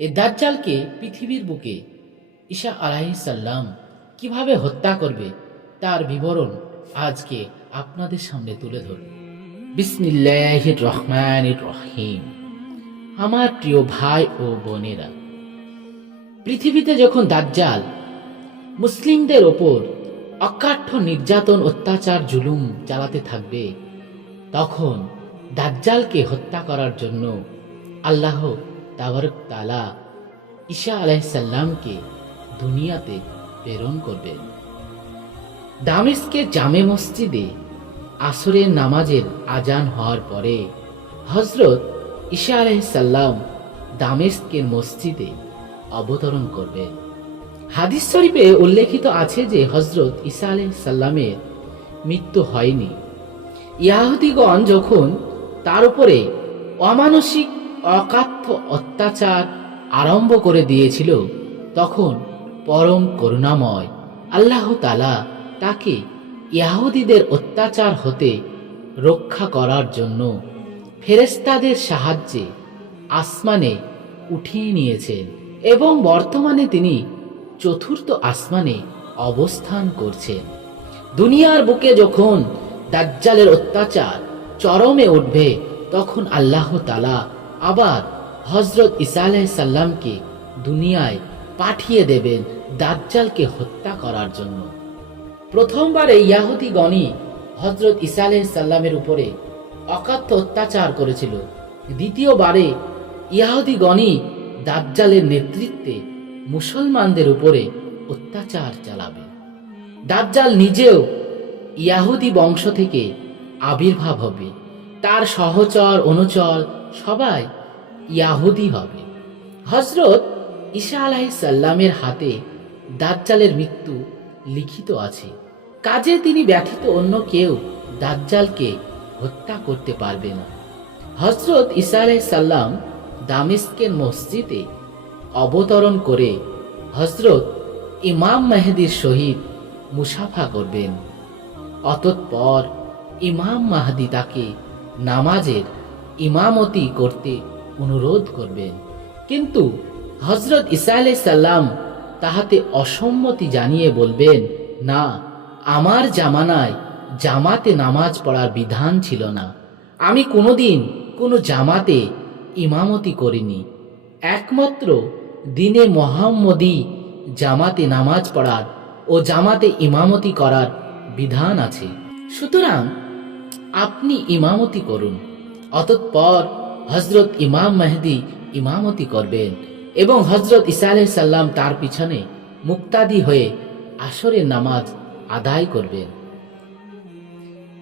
এ দাজ্জালকে পৃথিবীর বুকে ঈশা আলাইসাল্লাম কীভাবে হত্যা করবে, তার বিবরণ আজকে আপনাদের সামনে তুলে ধরব। বিসমিল্লাহির রহমানির রহিম। আমার প্রিয় ভাই ও বোনেরা, পৃথিবীতে যখন দাজ্জাল মুসলিমদের ওপর অকাঠ্য নির্যাতন, অত্যাচার, জুলুম চালাতে থাকবে, তখন দাজ্জালকে হত্যা করার জন্য আল্লাহ তাবারক তালা ঈশা আলাইসাল্লামকে দুনিয়াতে প্রেরণ করবেন দামেস্কের জামে মসজিদে আসরের নামাজের আজান হওয়ার পরে হজরত ঈশা আলাইসাল্লাম দামেস্কের মসজিদে অবতরণ করবেন হাদিস শরীফে উল্লেখিত আছে যে হজরত ঈসা আলাইসাল্লামের মৃত্যু হয়নি। ইয়াহুদিগণ যখন তার উপরে অমানসিক অকাথ্য অত্যাচার আরম্ভ করে দিয়েছিল, তখন পরম করুণাময় আল্লাহ তালা তাকে ইয়াহুদিদের অত্যাচার হতে রক্ষা করার জন্য ফেরেস্তাদের সাহায্যে আসমানে উঠিয়ে নিয়েছেন এবং বর্তমানে তিনি চতুর্থ আসমানে অবস্থান করছেন। দুনিয়ার বুকে যখন দাজ্জালের অত্যাচার চরমে উঠবে, তখন আল্লাহ তালা আবার হজরত ইসা সাল্লামকে দুনিয়ায় পাঠিয়ে দেবেন দাজ্জালকে হত্যা করার জন্য। প্রথমবারে ইয়াহুদি গণি হজরত ইসা সাল্লামের উপরে অকাথ্য অত্যাচার করেছিল। দ্বিতীয়বারে ইয়াহুদি গণি দাজ্জালের নেতৃত্বে মুসলমানদের উপরে অত্যাচার চালাবে। দাজ্জাল নিজেও ইয়াহুদি বংশ থেকে আবির্ভাব হবে। তার সহচর, অনুচর সবাই ইয়াহুদি হবে। হজরত ঈশা আলাহিসাল্লামের হাতে দাজ্জালের মৃত্যু লিখিত আছে। কাজে তিনি ব্যথিত অন্য কেউ দাজ্জালকে হত্যা করতে পারবে না। হজরত ঈসা আলাইসাল্লাম দামেস্কের মসজিদে অবতরণ করে হজরত ইমাম মেহেদির সহিত মুসাফা করবেন। অতঃপর ইমাম মাহাদি তাকে নামাজের ইমামতি করতে অনুরোধ করবেন। কিন্তু হজরত ইসা সাল্লাম তাহাতে অসম্মতি জানিয়ে বলবেন, না, আমার জামানায় জামাতে নামাজ পড়ার বিধান ছিল না। আমি কোনোদিন কোনো জামাতে ইমামতি করিনি। একমাত্র দিনে মোহাম্মদী জামাতে নামাজ পড়ার ও জামাতে ইমামতি করার বিধান আছে। সুতরাং আপনি ইমামতি করুন। অতঃপর হজরত ইমাম মেহেদি ইমামতি করবেন এবং হজরত ইসা সাল্লাম তার পিছনে মুক্তাদি হয়ে আসরের নামাজ আদায় করবেন।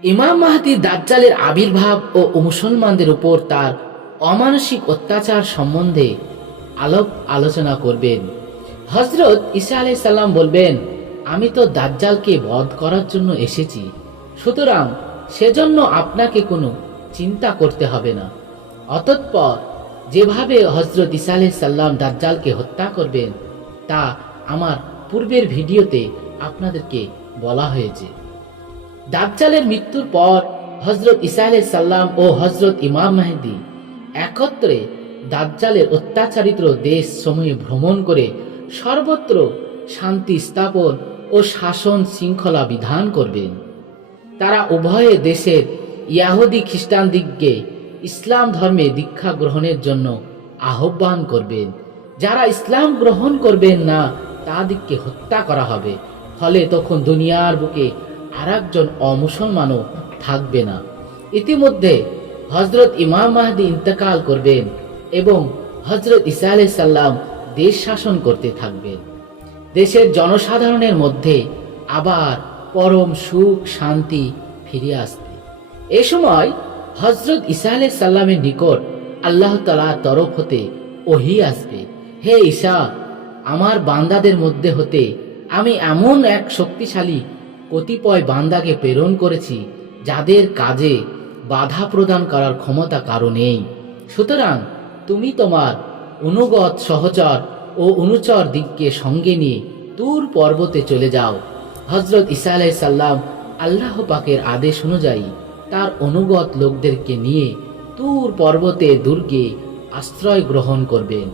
ইমাম মাহাদি দাজ্জালের আবির্ভাব ও মুসলমানদের উপর তার অমানসিক অত্যাচার সম্বন্ধে আলোপ আলোচনা করবেন। হজরত ইসা আলাই সাল্লাম বলবেন, আমি তো দাজ্জালকে বধ করার জন্য এসেছি। সুতরাং সেজন্য আপনাকে কোনো চিন্তা করতে হবে না। অতঃপর যেভাবে হজরত আলাই সাল্লাম দাজ্জালকে হত্যা করবেন, তা আমার পূর্বের ভিডিওতে আপনাদেরকে বলা হয়েছে। দাজ্জালের মৃত্যুর পর হজরত ইসা আলাই সাল্লাম ও হজরত ইমাম মাহেদি একত্রে দাজ্জালের অত্যাচারিত দেশ সমূহে ভ্রমণ করে সর্বত্র শান্তি স্থাপন ও শাসন শৃঙ্খলা বিধান করবেন। তারা উভয়ে দেশের ইয়াহুদি খ্রিস্টান দিককে ইসলাম ধর্মে দীক্ষা গ্রহণের জন্য আহ্বান করবেন। যারা ইসলাম গ্রহণ করবেন না তাদেরকে হত্যা করা হবে। ফলে তখন দুনিয়ার বুকে আর একজন অমুসলমানও থাকবে না। ইতিমধ্যে হজরত ইমাম মাহদি ইন্তেকাল করবেন এবং হজরত ইসা সাল্লাম দেশ শাসন করতে থাকবেন। দেশের জনসাধারণের মধ্যে আবার পরম সুখ শান্তি ফিরে আসবে। এ সময় হজরত ইসা আলাই সাল্লামের নিকট আল্লাহ তালা তরফ হতে ওহি আসবে। হে ঈশা আমার বান্দাদের মধ্যে হতে আমি এমন এক শক্তিশালী কতিপয় বান্দাকে প্রেরণ করেছি, যাদের কাজে বাধা প্রদান করার ক্ষমতা কারও নেই। সুতরাং তুমি তোমার অনুগত, সহচর ও অনুচর দিককে সঙ্গে নিয়ে তুর পর্বতে চলে যাও। হজরত ইসা আলাই সাল্লাম আল্লাহ পাকের আদেশ অনুযায়ী তার অনুগত লোকদেরকে নিয়ে তুর পর্বতে দুর্গে আশ্রয় গ্রহণ করবেন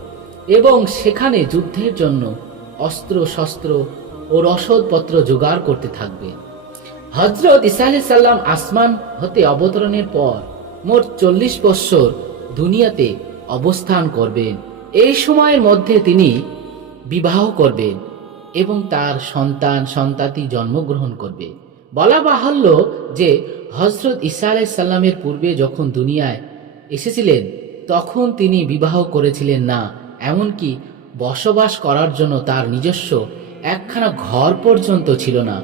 এবং সেখানে যুদ্ধের জন্য অস্ত্র, শস্ত্র ও রসদপত্র জোগাড় করতে থাকবেন হজরত ইসা সাল্লাম আসমান হতে অবতরণের পর মোট চল্লিশ বৎসর দুনিয়াতে অবস্থান করবেন। এই সময়ের মধ্যে তিনি বিবাহ করবেন এবং তার সন্তান, সন্তাতি জন্মগ্রহণ করবে। বলা বাহুল্য যে হজরত ইসা আলাইহিস সাল্লামের পূর্বে যখন দুনিয়ায় এসেছিলেন, তখন তিনি বিবাহ করেছিলেন না। এমনকি বসবাস করার জন্য তার নিজস্ব একখানা ঘর পর্যন্ত ছিল না।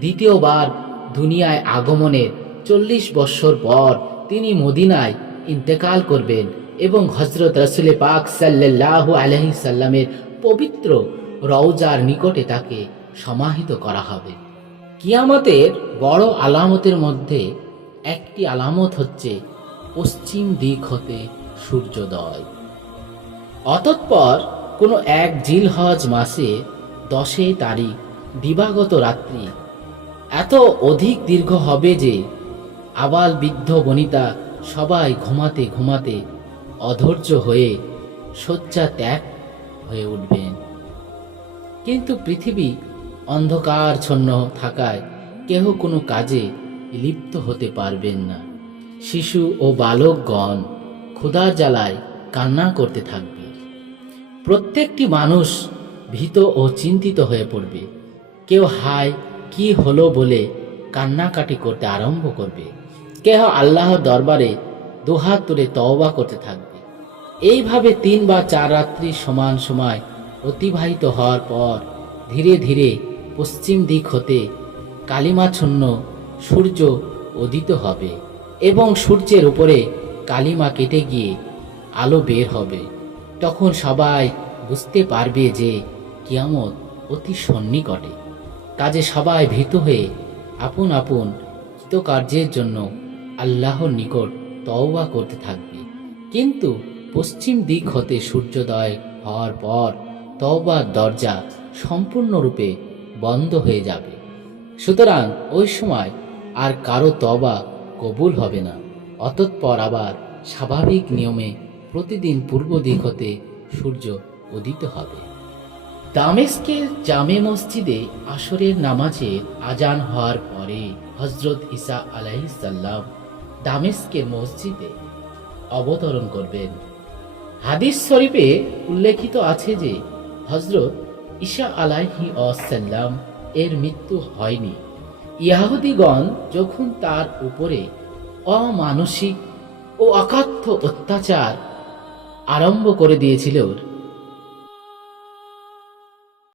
দ্বিতীয়বার দুনিয়ায় আগমনের চল্লিশ বৎসর পর তিনি মদিনায় ইন্তেকাল করবেন এবং হজরত রসুল পাক সাল্লাহ আলহি সাল্লামের পবিত্র রওজার নিকটে তাকে সমাহিত করা হবে। কিয়ামতের বড় আলামতের মধ্যে একটি আলামত হচ্ছে পশ্চিম দিক হতে সূর্যোদয়। অতঃপর কোনো এক জিলহজ মাসে দশই তারিখ দিবাগত রাত্রি এত অধিক দীর্ঘ হবে যে আবাল বৃদ্ধ বনিতা সবাই ঘুমাতে ঘুমাতে অধৈর্য হয়ে শয্যা ত্যাগ হয়ে উঠবেন। কিন্তু পৃথিবী অন্ধকারচ্ছন্ন থাকায় কেহ কোনো কাজে লিপ্ত হতে পারবেন না। শিশু ও বালকগণ ক্ষুধার জ্বালায় কান্না করতে থাকবে। প্রত্যেকটি মানুষ ভীত ও চিন্তিত হয়ে পড়বে। কেউ, হায়, কি হলো বলে কান্নাকাটি করতে আরম্ভ করবে। কেহ আল্লাহর দরবারে দুহাত তুলে তওবা করতে থাকবে। এইভাবে তিন বা চার রাত্রি সমান সময় অতিবাহিত হওয়ার পর ধীরে ধীরে পশ্চিম দিক হতে কালিমাচ্ছন্ন সূর্য উদিত হবে এবং সূর্যের উপরে কালিমা কেটে গিয়ে আলো বের হবে। তখন সবাই বুঝতে পারবে যে কিয়ামত অতি সন্নিকটে। কাজে সবাই ভীত হয়ে আপন আপন কৃতকার্যের জন্য আল্লাহর নিকট তওবা করতে থাকবে। কিন্তু পশ্চিম দিক হতে সূর্যোদয় হওয়ার পর তওবার দরজা সম্পূর্ণরূপে বন্ধ হয়ে যাবে। সুতরাং ওই সময় আর কারও তবা কবুল হবে না। অতঃপর আবার স্বাভাবিক নিয়মে প্রতিদিন পূর্ব দিক হতে সূর্য উদিত হবে। দামেস্কের জামে মসজিদে আসরের নামাজে আজান হওয়ার পরে হজরত ইসা আলাইসাল্লাম দামেস্কের মসজিদে অবতরণ করবেন। হাদিস শরীফে উল্লেখিত আছে যে হজরত ঈশা আলাইহি আসাল্লাম এর মৃত্যু হয়নি। ইয়াহুদিগণ যখন তার উপরে অমানসিক ও অকাথ্য অত্যাচার আরম্ভ করে দিয়েছিল